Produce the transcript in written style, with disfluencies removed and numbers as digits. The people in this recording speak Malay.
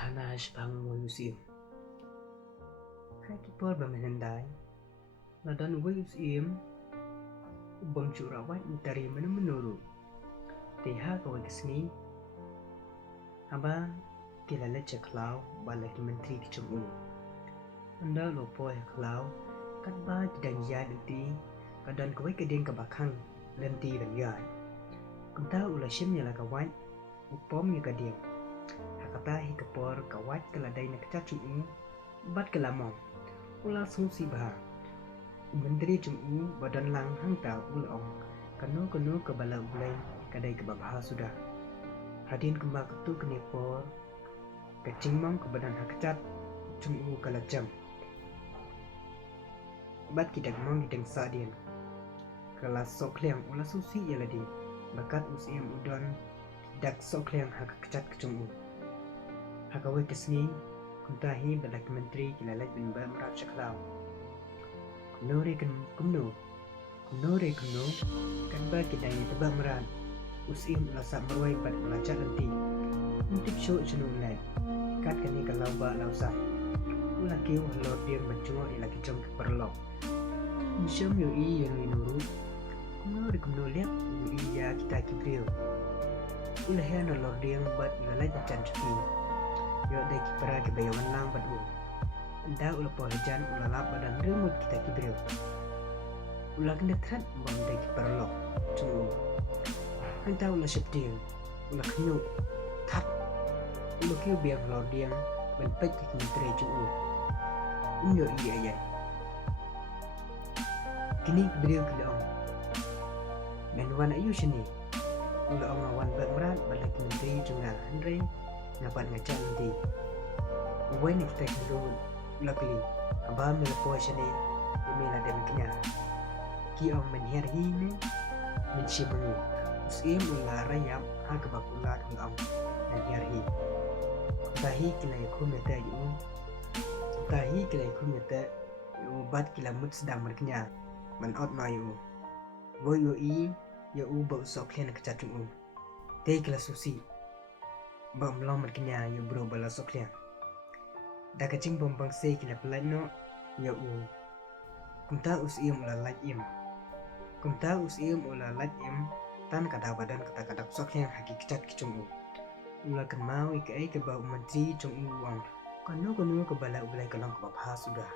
khana shaphang wo Syiem. Hai kipor bermenandai, ladan wo Syiem, Bym Juh Rah tari Mynno Ruh. Teha kawai kesni, aba tilale ceklau balai menteri kecemu. Anda lopo klau, kat ba dan ya nanti, kadan kawai kedeng kabakang nanti dan ya. Kunta ulasim nyala kawai, upom ya kadeng. Hakata hikapor kawat keladai nak cacu bat kelamong ula susi bah menteri cumu badan lang hangta ulong kanu kebala ulai kadai kebabah sudah hadin kembang ketu kenepor kecingmong ke badan hakcat cumu kalajam bat kidak mong hideng sadien kelas sokliang ula susi yaladi bakat Syiem udon dak sokliang hakcat kecumu hakawai kesni kuntahi balak menteri kilalat bin Bym Juh Rah ceklau kumno kan ba kidai tebak meran Syiem lasak merwai pada belajar nanti untuk show channel lai kat kani kalau ba lausa ulaki walor dia mencuo ilaki jom keperlok Syiem yo Mynno Ruh kumno lihat yo ya kita kibriu ulahan lor dia bat ilalai jan cepi yo dai kipara ke bayawan lang badu anda ula pohajan ulalap badan remut kita kibriu ula kena trat bang dai kipara lok cumu anda ula sepdil ula kenu tat ula kiu biang lor diang ban pek ki menteri cumu unyo iya kini kibriu kilaong dan wana ayu sini ula awan Bym Juh Rah balak menteri junga andre ngapat ngajak nanti uwe ni kita kendo lakli aba melapo sini imela dem kenya ki om menher hine mensimu Syiem ula rayap ha kebakulat ulam dan yarhi tahi kilai kumeta yu tahi kilai kumeta yu bat kilamut sedang berkenya menot nayu wo yu ya u bau soklen kecacung te kila susi bam long berkenya ya bro bala soklian da kacing bombang se kila pelano ya u kumta Syiem ula lat im tan kada badan kata kada soklian hakikat kicung ula kan mau ikai ke bau menteri cung uang kanu ke bala ulai kalong ke bapa sudah